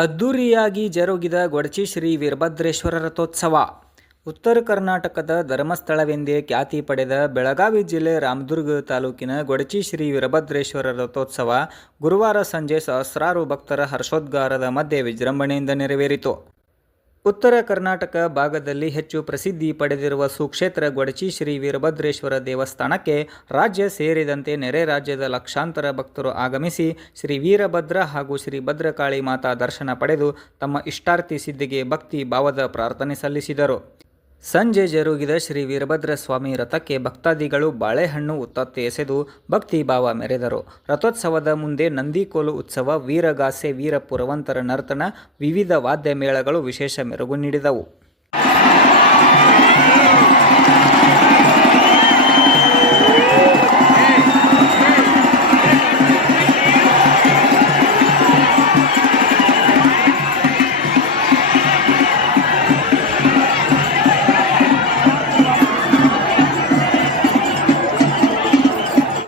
ಅದ್ದೂರಿಯಾಗಿ ಜರುಗಿದ ಗೊಡಚಿ ಶ್ರೀ ವೀರಭದ್ರೇಶ್ವರ ರಥೋತ್ಸವ. ಉತ್ತರ ಕರ್ನಾಟಕದ ಧರ್ಮಸ್ಥಳವೆಂದೇ ಖ್ಯಾತಿ ಪಡೆದ ಬೆಳಗಾವಿ ಜಿಲ್ಲೆ ರಾಮದುರ್ಗ ತಾಲೂಕಿನ ಗೊಡಚಿ ಶ್ರೀ ವೀರಭದ್ರೇಶ್ವರ ರಥೋತ್ಸವ ಗುರುವಾರ ಸಂಜೆ ಸಹಸ್ರಾರು ಭಕ್ತರ ಹರ್ಷೋದ್ಗಾರದ ಮಧ್ಯೆ ವಿಜೃಂಭಣೆಯಿಂದ ನೆರವೇರಿತು. ಉತ್ತರ ಕರ್ನಾಟಕ ಭಾಗದಲ್ಲಿ ಹೆಚ್ಚು ಪ್ರಸಿದ್ಧಿ ಪಡೆದಿರುವ ಸುಕ್ಷೇತ್ರ ಗೊಡಚಿ ಶ್ರೀ ವೀರಭದ್ರೇಶ್ವರ ದೇವಸ್ಥಾನಕ್ಕೆ ರಾಜ್ಯ ಸೇರಿದಂತೆ ನೆರೆ ರಾಜ್ಯದ ಲಕ್ಷಾಂತರ ಭಕ್ತರು ಆಗಮಿಸಿ ಶ್ರೀ ವೀರಭದ್ರ ಹಾಗೂ ಶ್ರೀ ಭದ್ರಕಾಳಿ ಮಾತಾ ದರ್ಶನ ಪಡೆದು ತಮ್ಮ ಇಷ್ಟಾರ್ಥಿ ಸಿದ್ಧಿಗೆ ಭಕ್ತಿ ಭಾವದ ಪ್ರಾರ್ಥನೆ ಸಲ್ಲಿಸಿದರು. ಸಂಜೆ ಜರುಗಿದ ಶ್ರೀ ವೀರಭದ್ರ ಸ್ವಾಮಿ ರಥಕ್ಕೆ ಭಕ್ತಾದಿಗಳು ಬಾಳೆಹಣ್ಣು ಉತ್ತತ್ತೆ ಎಸೆದು ಭಕ್ತಿ ಭಾವ ಮೆರೆದರು. ರಥೋತ್ಸವದ ಮುಂದೆ ನಂದಿಕೋಲು ಉತ್ಸವ, ವೀರಗಾಸೆ, ವೀರ ಪುರವಂತರ ನರ್ತನ, ವಿವಿಧ ವಾದ್ಯ ಮೇಳಗಳು ವಿಶೇಷ ಮೆರುಗು ನೀಡಿದವು.